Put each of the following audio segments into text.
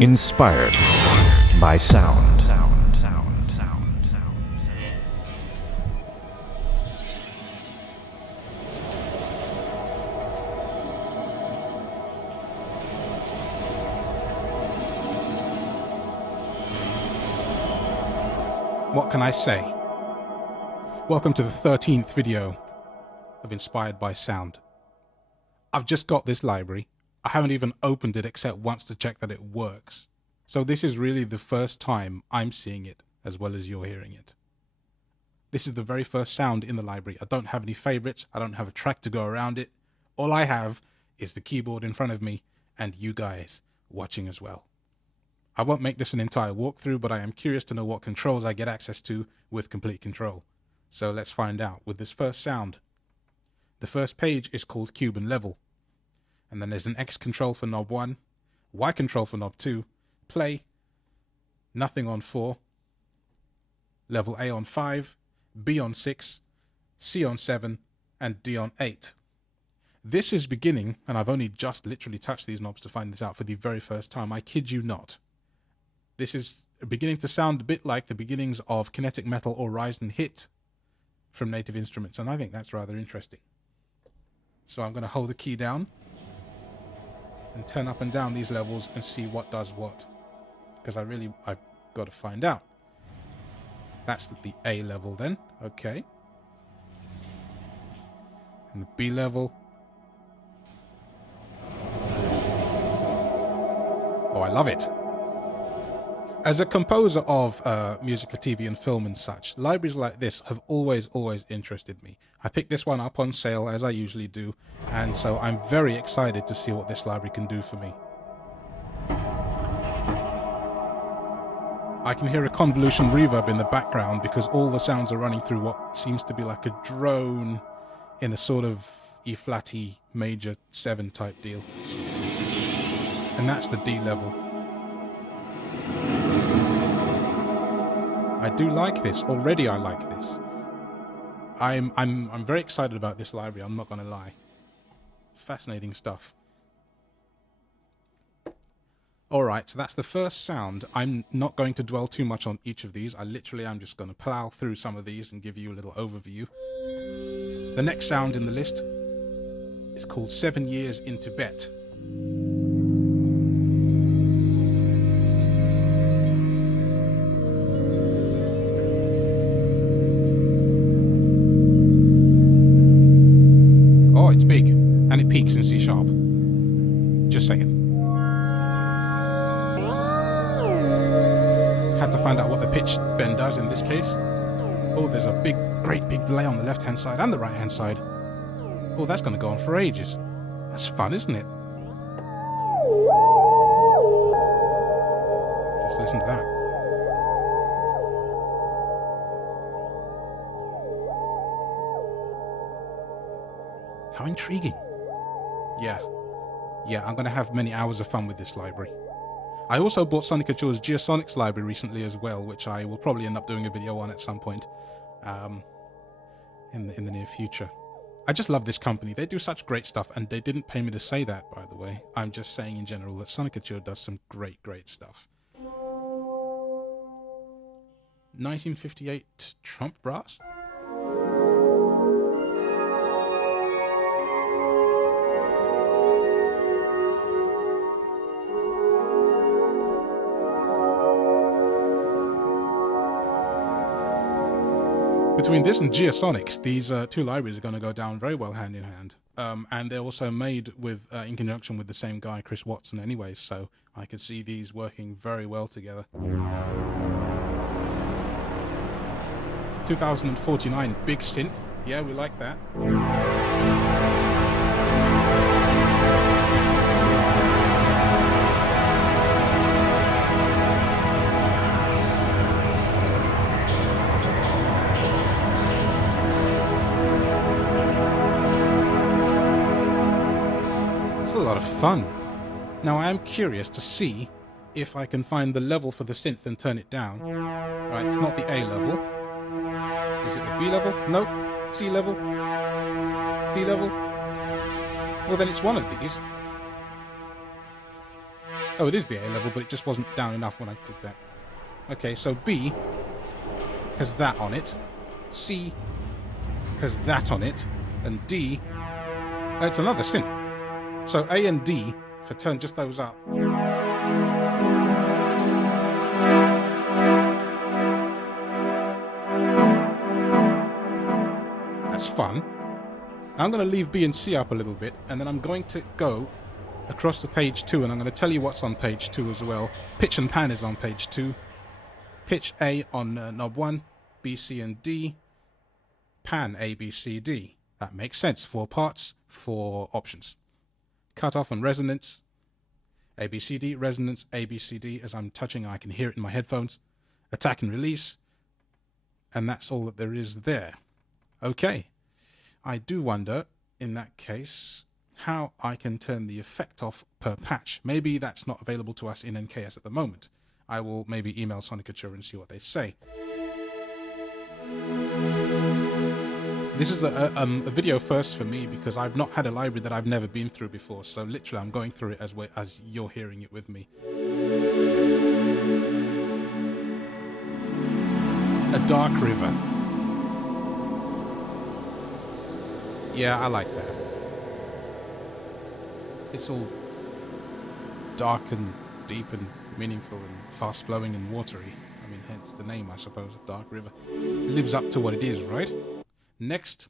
Inspired by sound. What can I say? Welcome to the 13th video of Inspired by Sound. I've just got this library. I haven't even opened it except once to check that it works. So this is really the first time I'm seeing it as well as you're hearing it. This is the very first sound in the library. I don't have any favorites. I don't have a track to go around it. All I have is the keyboard in front of me and you guys watching as well. I won't make this an entire walkthrough, but I am curious to know what controls I get access to with complete control. So let's find out with this first sound. The first page is called Cuban Level. And then there's an X control for knob 1, Y control for knob 2, play, nothing on 4, level A on 5, B on 6, C on 7, and D on 8. This is beginning, and I've only just literally touched these knobs to find this out for the very first time. I kid you not. This is beginning to sound a bit like the beginnings of Kinetic Metal or Rise and Hit from Native Instruments, and I think that's rather interesting. So I'm going to hold the key down and turn up and down these levels and see what does what, because I've got to find out. That's the A level then, okay. And the B level. Oh, I love it. As a composer of music for TV and film and such, libraries like this have always interested me. I picked this one up on sale, as I usually do, and so I'm very excited to see what this library can do for me. I can hear a convolution reverb in the background because all the sounds are running through what seems to be like a drone in a sort of E-flatty major 7 type deal. And that's the D level. I do like this. Already I like this. I'm very excited about this library, I'm not going to lie. It's fascinating stuff. Alright, so that's the first sound. I'm not going to dwell too much on each of these. I'm just going to plow through some of these and give you a little overview. The next sound in the list is called 7 Years in Tibet. It's big, and it peaks in C sharp. Just saying. Had to find out what the pitch bend does in this case. Oh, there's a great big delay on the left hand side and the right hand side. Oh, that's going to go on for ages. That's fun, isn't it? Just listen to that. How intriguing. Yeah, I'm going to have many hours of fun with this library. I also bought Soniccouture's Geosonics library recently as well, which I will probably end up doing a video on at some point in the near future. I just love this company. They do such great stuff, and they didn't pay me to say that, by the way. I'm just saying in general that Soniccouture does some great stuff. 1958 Trump brass? Between this and Geosonics, these two libraries are going to go down very well hand in hand. And they're also made with in conjunction with the same guy, Chris Watson, anyway, so I could see these working very well together. 2049 big synth. Yeah, we like that. A lot of fun. Now I am curious to see if I can find the level for the synth and turn it down. Right, it's not the A level. Is it the B level? Nope. C level? D level? Well, then it's one of these. Oh, it is the A level, but it just wasn't down enough when I did that. Okay, so B has that on it. C has that on it. And D, it's another synth. So A and D, if I turn just those up. That's fun. Now I'm going to leave B and C up a little bit, and then I'm going to go across to page 2, and I'm going to tell you what's on page 2 as well. Pitch and pan is on page 2. Pitch A on knob 1, B, C, and D. Pan A, B, C, D. That makes sense. 4 parts, 4 options. Cut off and resonance. A, B, C, D. Resonance, A, B, C, D. As I'm touching, I can hear it in my headphones. Attack and release. And that's all that there is there. Okay. I do wonder, in that case, how I can turn the effect off per patch. Maybe that's not available to us in NKS at the moment. I will maybe email Soniccouture and see what they say. This is a video first for me because I've not had a library that I've never been through before. So literally I'm going through it as you're hearing it with me. A dark river. Yeah, I like that. It's all dark and deep and meaningful and fast-flowing and watery. I mean, hence the name, I suppose, of Dark River. Lives up to what it is, right? Next,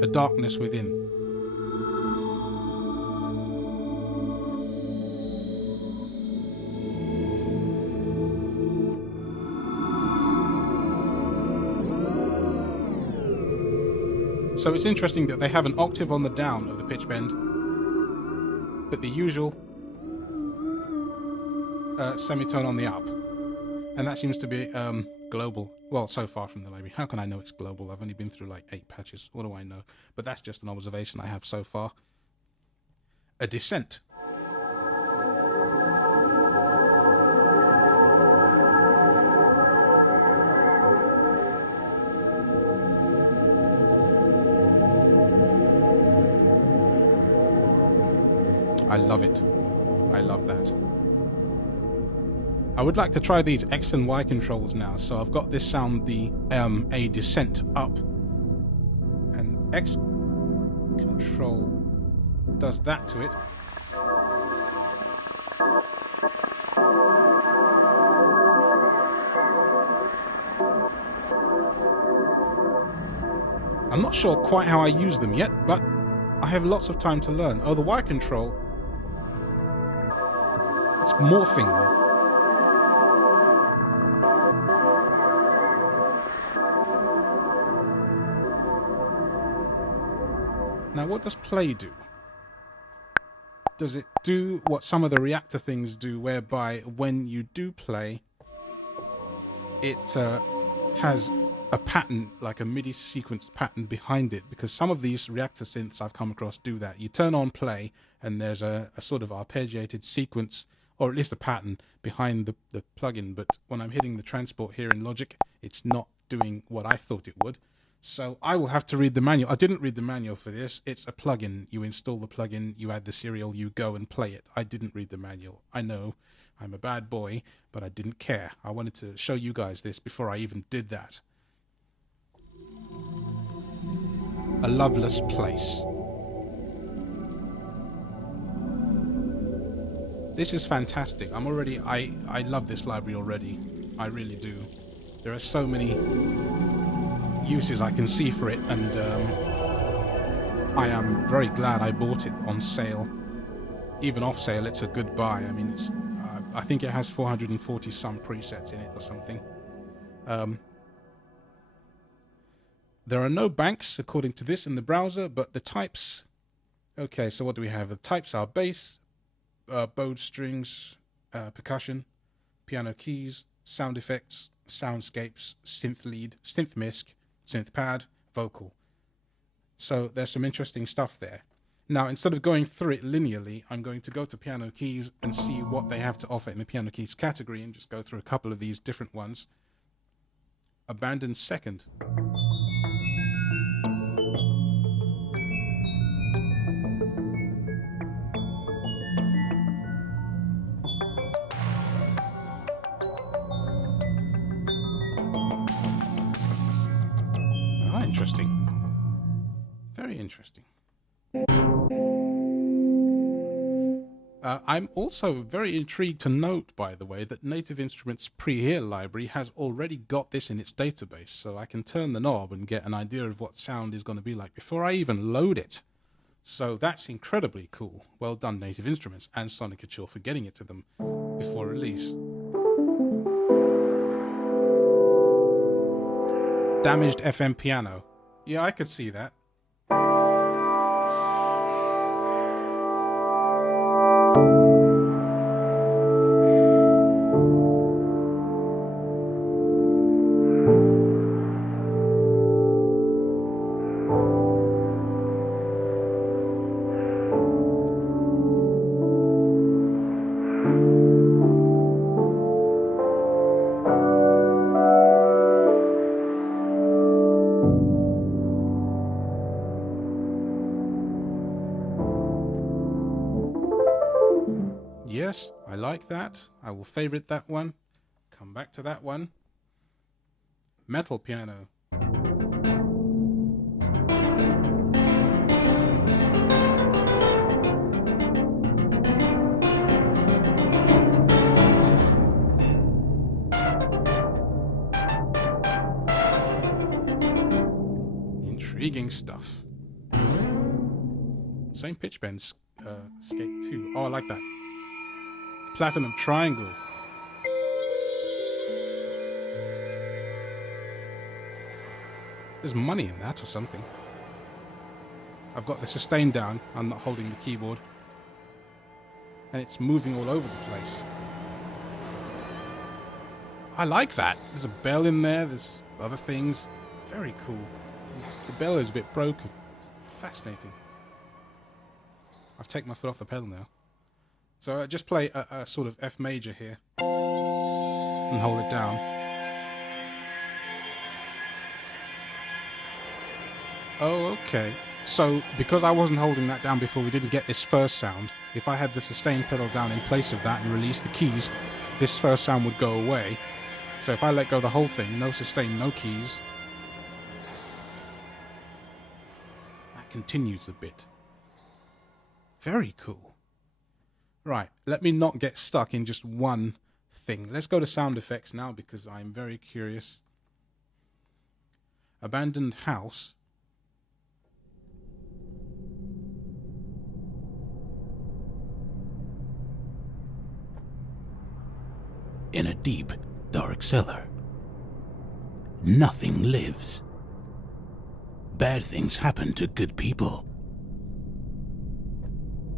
a darkness within. So it's interesting that they have an octave on the down of the pitch bend, but the usual semitone on the up. And that seems to be global. Well, so far from the library. How can I know it's global? I've only been through like 8 patches. What do I know? But that's just an observation I have so far. A descent. I love it. I love that. I would like to try these X and Y controls now. So I've got this sound, the a descent up, and X control does that to it. I'm not sure quite how I use them yet, but I have lots of time to learn. Oh, the Y control. It's morphing them. Now, what does play do? Does it do what some of the reactor things do, whereby when you do play, it has a pattern, like a MIDI sequence pattern behind it? Because some of these reactor synths I've come across do that. You turn on play, and there's a sort of arpeggiated sequence, or at least a pattern behind the plugin. But when I'm hitting the transport here in Logic, it's not doing what I thought it would. So I will have to read the manual. I didn't read the manual for this. It's a plugin. You install the plugin, you add the serial, you go and play it. I didn't read the manual. I know I'm a bad boy, but I didn't care. I wanted to show you guys this before I even did that. A loveless place. This is fantastic. I love this library already. I really do. There are so many uses I can see for it, and I am very glad I bought it on sale. Even off sale, it's a good buy. I mean, it's, I think it has 440 some presets in it or something. There are no banks according to this in the browser, but the types. Okay, so what do we have? The types are bass, bowed strings, percussion, piano keys, sound effects, soundscapes, synth lead, synth misc, synth pad, vocal. So there's some interesting stuff there. Now, instead of going through it linearly, I'm going to go to piano keys and see what they have to offer in the piano keys category, and just go through a couple of these different ones. Abandoned second. interesting. Very interesting. I'm also very intrigued to note, by the way, that Native Instruments Pre-Hear library has already got this in its database, so I can turn the knob and get an idea of what sound is going to be like before I even load it. So that's incredibly cool. Well done, Native Instruments and Soniccouture, for getting it to them before release. Damaged FM piano. Yeah, I could see that. Yes, I like that. I will favorite that one. Come back to that one. Metal piano. Intriguing stuff. Same pitch bend, skate 2. Oh, I like that. Platinum triangle. There's money in that or something. I've got the sustain down. I'm not holding the keyboard. And it's moving all over the place. I like that. There's a bell in there. There's other things. Very cool. The bell is a bit broken. Fascinating. I've taken my foot off the pedal now. So just play a sort of F major here. And hold it down. Oh, okay. So, because I wasn't holding that down before, we didn't get this first sound. If I had the sustain pedal down in place of that and release the keys, this first sound would go away. So if I let go of the whole thing, no sustain, no keys, that continues a bit. Very cool. Right, let me not get stuck in just one thing. Let's go to sound effects now because I'm very curious. Abandoned house. In a deep, dark cellar, nothing lives. Bad things happen to good people.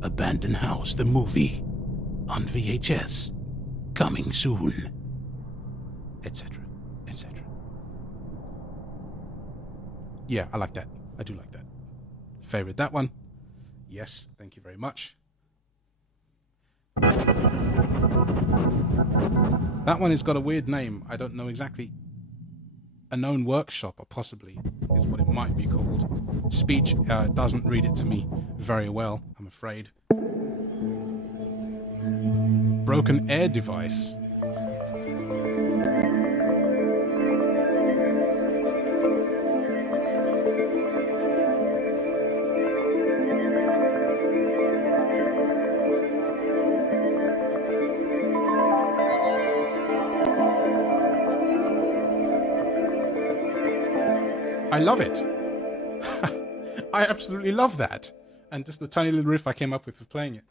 Abandoned House, the movie, on VHS, coming soon, etc., etc. Yeah, I like that. I do like that. Favorite that one? Yes, thank you very much. That one has got a weird name. I don't know exactly. A known workshop, or possibly, is what it might be called. Speech doesn't read it to me very well, I'm afraid. Broken air device. I love it. I absolutely love that. And just the tiny little riff I came up with for playing it.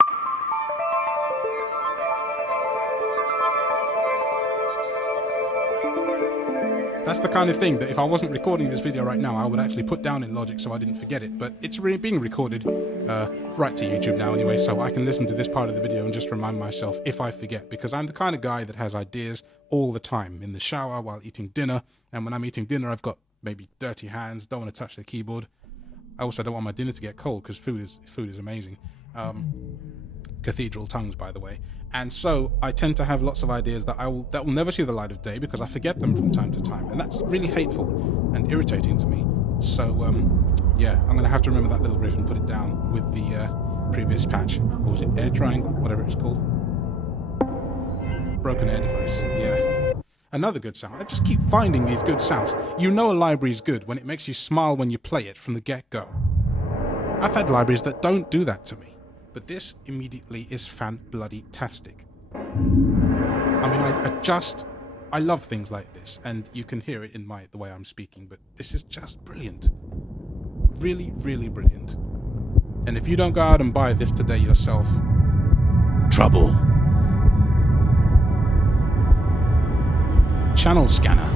That's the kind of thing that if I wasn't recording this video right now, I would actually put down in Logic so I didn't forget it. But it's really being recorded right to YouTube now anyway, so I can listen to this part of the video and just remind myself if I forget, because I'm the kind of guy that has ideas all the time, in the shower, while eating dinner. And when I'm eating dinner, I've got maybe dirty hands, don't want to touch the keyboard. I also don't want my dinner to get cold because food is amazing. Cathedral tongues, by the way. And so I tend to have lots of ideas that will never see the light of day because I forget them from time to time, and that's really hateful and irritating to me. So yeah, I'm gonna have to remember that little riff and put it down with the previous patch. Or was it Air Triangle? Whatever it's called. Broken air device. Yeah. Another good sound. I just keep finding these good sounds. You know a library is good when it makes you smile when you play it from the get-go. I've had libraries that don't do that to me, but this immediately is fan-bloody-tastic. I mean, I love things like this, and you can hear it in the way I'm speaking, but this is just brilliant. Really, really brilliant. And if you don't go out and buy this today yourself, Trouble. Channel Scanner.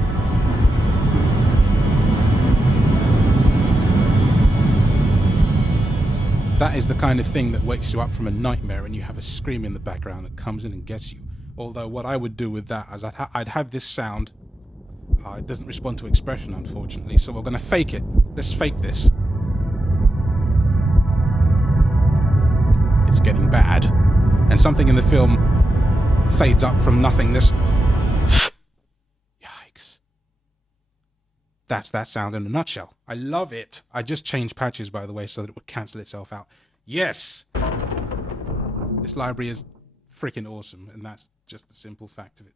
That is the kind of thing that wakes you up from a nightmare and you have a scream in the background that comes in and gets you. Although what I would do with that is I'd have this sound. It doesn't respond to expression, unfortunately, so we're going to fake it. Let's fake this. It's getting bad. And something in the film fades up from nothingness. Yikes. That's that sound in a nutshell. I love it. I just changed patches, by the way, so that it would cancel itself out. Yes! This library is freaking awesome, and that's just the simple fact of it.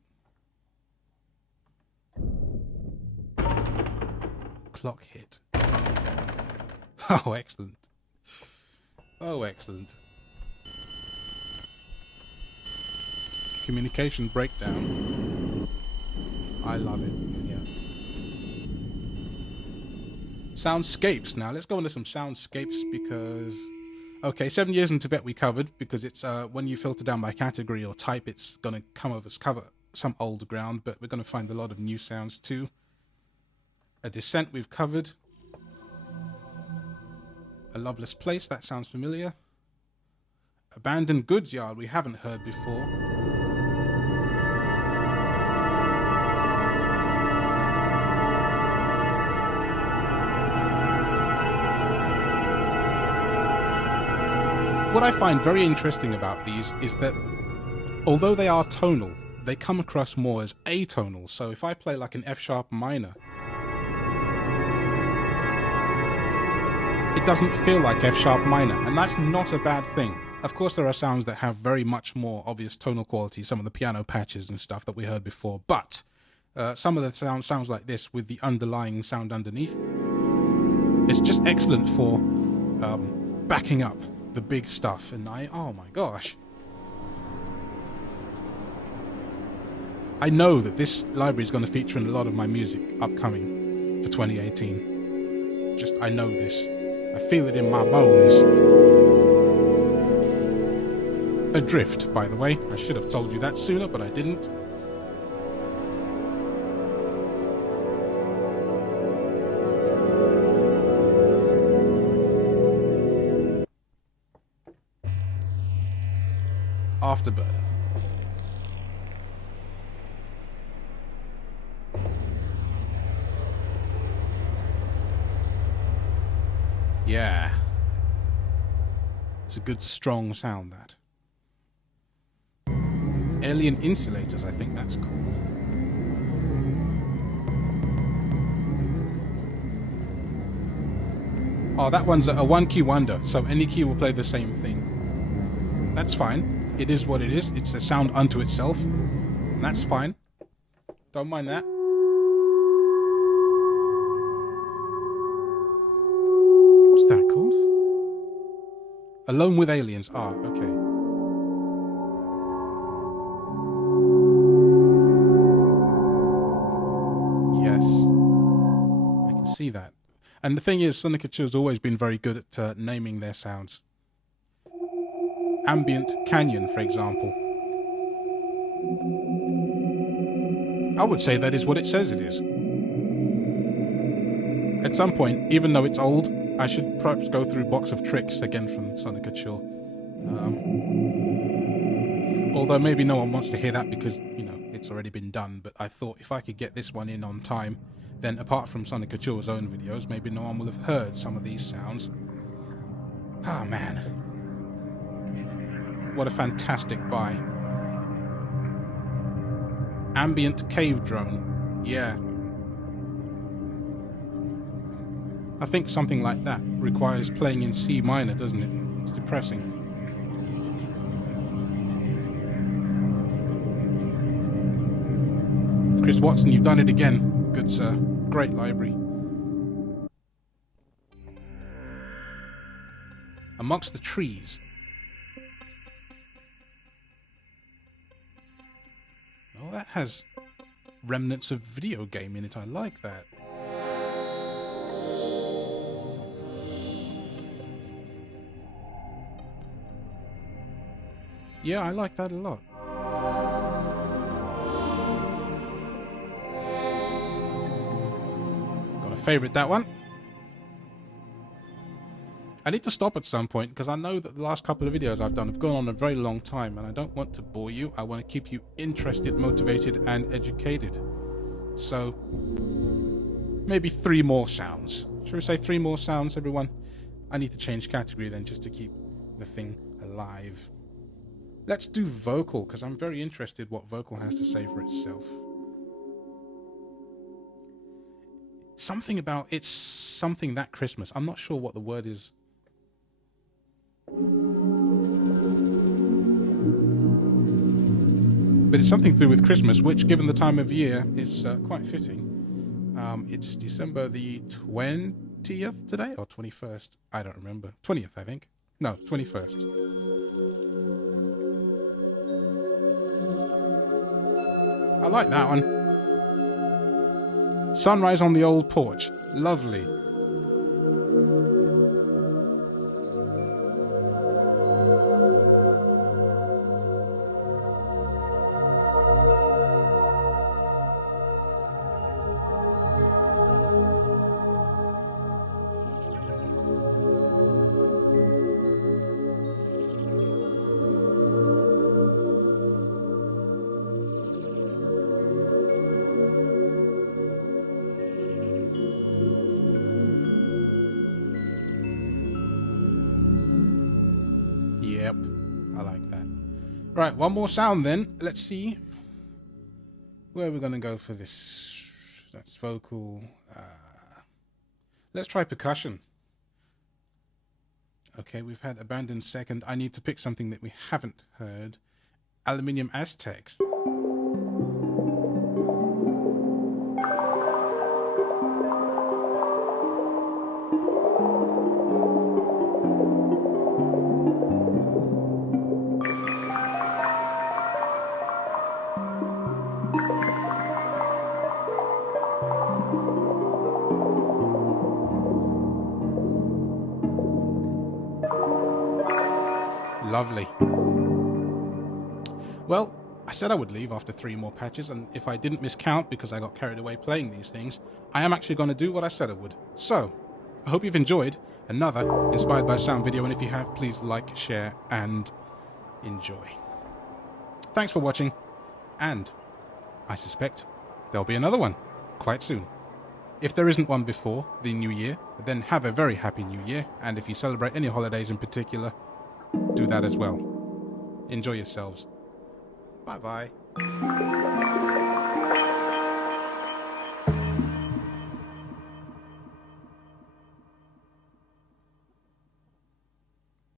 Clock hit. Oh, excellent. Oh, excellent. Communication breakdown. I love it. Yeah. Soundscapes. Now let's go into some soundscapes because, okay, 7 years in Tibet we covered because it's when you filter down by category or type, it's gonna cover some old ground, but we're gonna find a lot of new sounds too. A Descent we've covered. A Loveless Place, that sounds familiar. Abandoned Goods Yard we haven't heard before. What I find very interesting about these is that although they are tonal, they come across more as atonal. So if I play like an F sharp minor, it doesn't feel like F sharp minor, and that's not a bad thing. Of course, there are sounds that have very much more obvious tonal quality, some of the piano patches and stuff that we heard before, but some of the sounds like this with the underlying sound underneath, it's just excellent for backing up the big stuff. And oh my gosh, I know that this library is going to feature in a lot of my music upcoming for 2018. I know this. I feel it in my bones. Adrift, by the way. I should have told you that sooner, but I didn't. Afterburner. Yeah. It's a good strong sound, that. Alien Insulators, I think that's called. Oh, that one's a one key wonder, so any key will play the same thing. That's fine. It is what it is. It's a sound unto itself. And that's fine. Don't mind that. What's that called? Alone with Aliens. Ah, okay. Yes. I can see that. And the thing is, Soniccouture has always been very good at naming their sounds. Ambient Canyon, for example. I would say that is what it says it is. At some point, even though it's old, I should perhaps go through Box of Tricks again from Soniccouture. Although maybe no one wants to hear that because, you know, it's already been done. But I thought if I could get this one in on time, then apart from Soniccouture's own videos, maybe no one will have heard some of these sounds. Ah, man. What a fantastic buy. Ambient Cave Drone. Yeah. I think something like that requires playing in C minor, doesn't it? It's depressing. Chris Watson, you've done it again. Good sir. Great library. Amongst the trees. Oh, that has remnants of video game in it. I like that. Yeah, I like that a lot. Gotta favorite that one. I need to stop at some point because I know that the last couple of videos I've done have gone on a very long time and I don't want to bore you. I want to keep you interested, motivated and educated. So, maybe 3 more sounds. Should we say 3 more sounds, everyone? I need to change category then just to keep the thing alive. Let's do vocal because I'm very interested what vocal has to say for itself. Something about it's something that Christmas. I'm not sure what the word is. But it's something to do with Christmas, which, given the time of year, is quite fitting. It's December the 20th today, or 21st? I don't remember. 20th, I think. No, 21st. I like that one. Sunrise on the old porch. Lovely. Yep, I like that. Right, one more sound then. Let's see. Where are we going to go for this? That's vocal. Let's try percussion. Okay, we've had Abandoned Second. I need to pick something that we haven't heard. Aluminium Aztecs. Lovely. Well, I said I would leave after 3 more patches, and if I didn't miscount because I got carried away playing these things, I am actually going to do what I said I would. So, I hope you've enjoyed another Inspired by Sound video, and if you have, please like, share, and enjoy. Thanks for watching, and I suspect there'll be another one quite soon. If there isn't one before the new year, then have a very happy new year, and if you celebrate any holidays in particular, do that as well. Enjoy yourselves. Bye-bye.